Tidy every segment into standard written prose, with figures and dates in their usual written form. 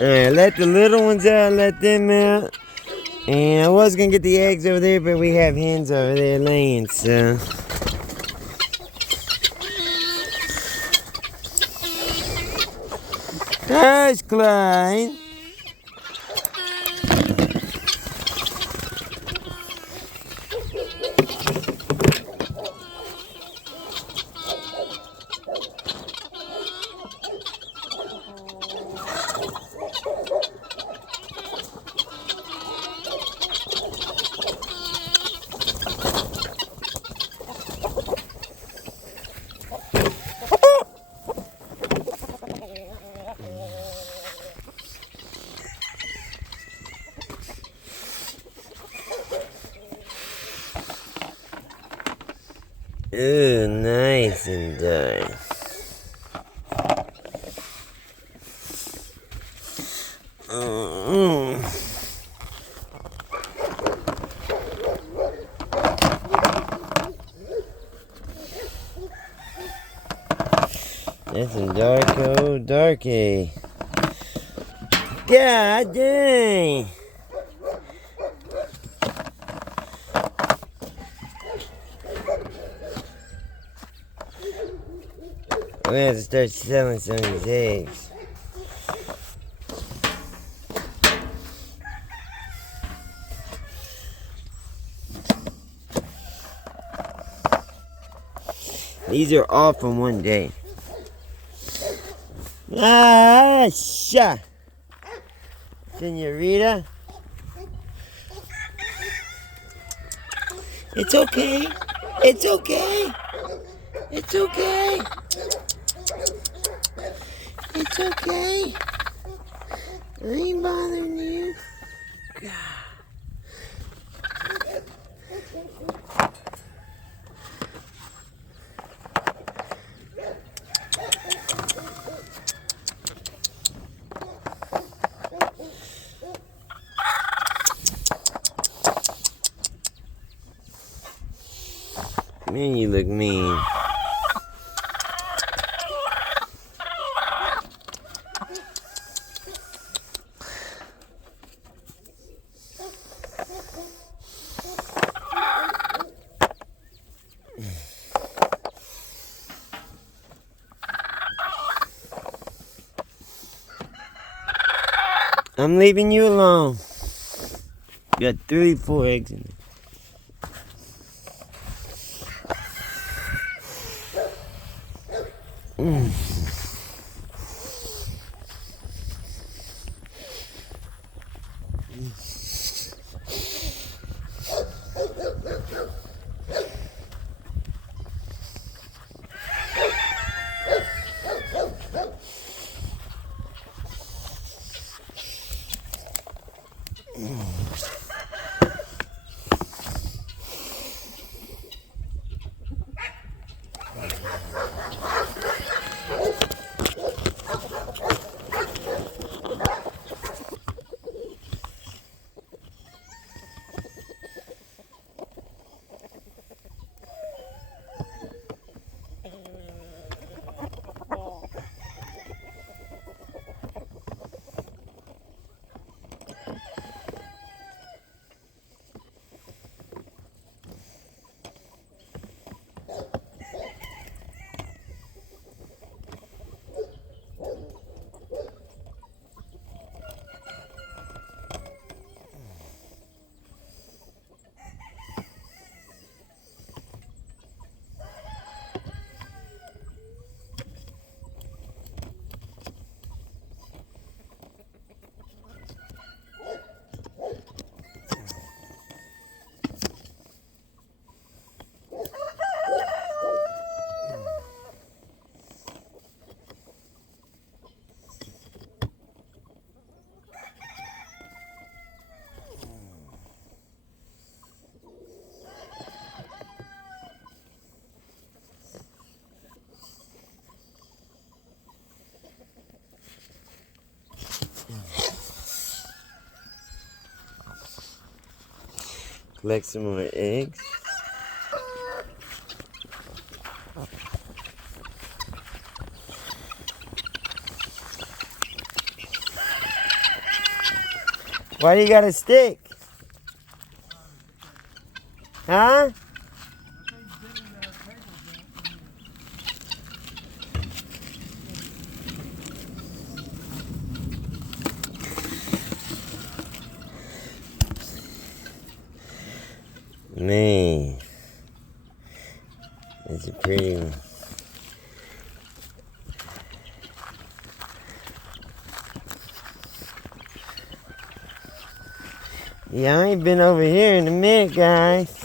Alright, let the little ones out, let them out. And I was gonna get the eggs over there, but we have hens over there laying, so. There's Klein. Ooh, nice and dark. That's some darko darky. God dang! We're gonna have to start selling some of these eggs. These are all from one day. Ah, sha! Senorita? It's okay. It's okay. It's okay. It's okay. I ain't bothering you. Man, you look mean. I'm leaving you alone. You got 34 eggs in there. Collect some more eggs. Why do you got a stick? Huh? Man, it's a pretty one. Yeah, I ain't been over here in a minute, guys.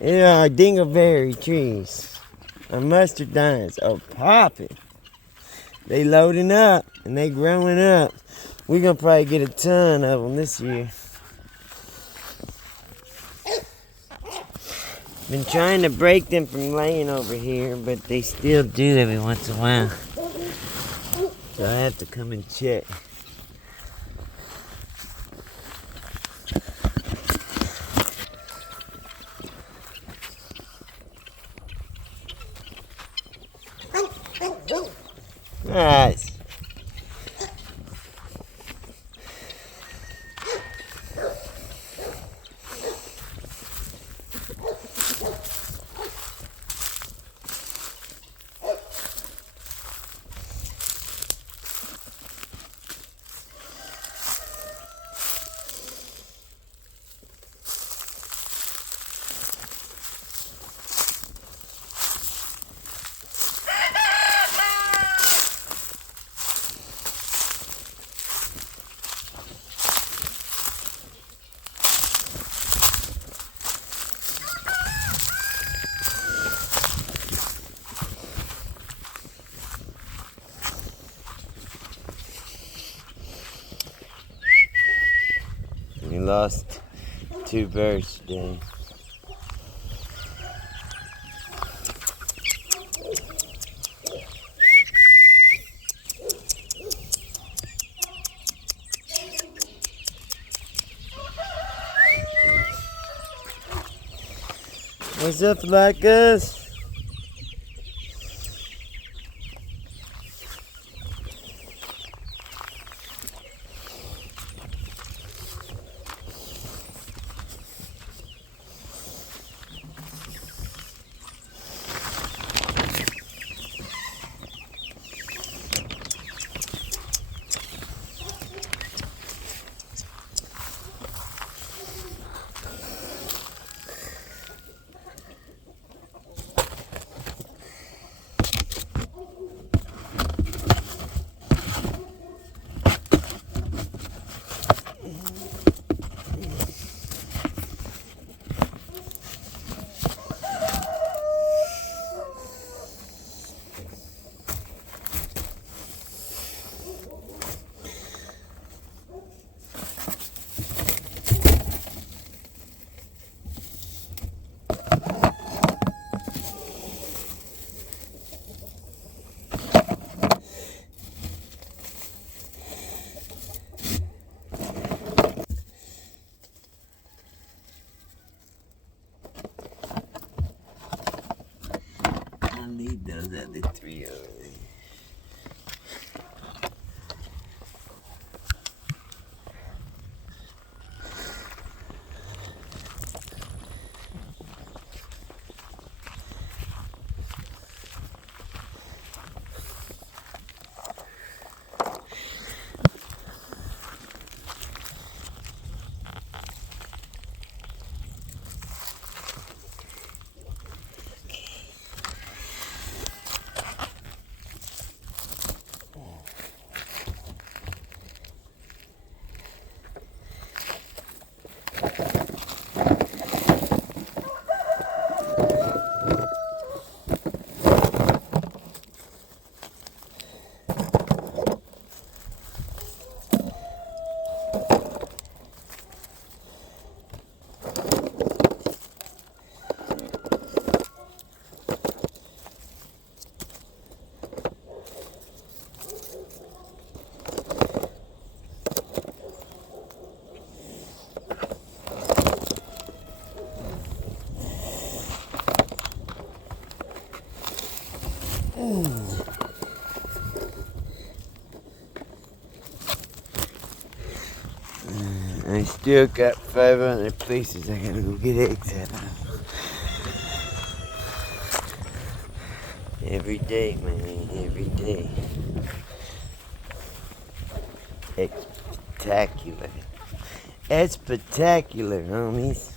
There are dingleberry trees. Our mustard vines are popping. They loading up and they growing up. We're gonna probably get a ton of them this year. Been trying to break them from laying over here, but they still do every once in a while. So I have to come and check. Nice. We lost 2 birds today. What's up, Flacus? I still got 5 other places I gotta go get eggs at. Every day, man, every day. It's spectacular. It's spectacular, homies.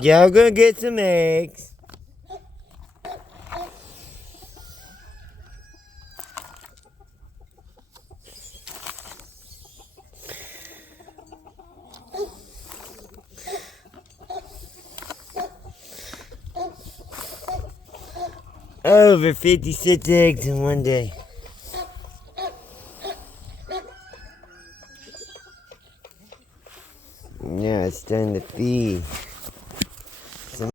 Y'all gonna get some eggs. Over 56 eggs in one day. Yeah, it's time to feed.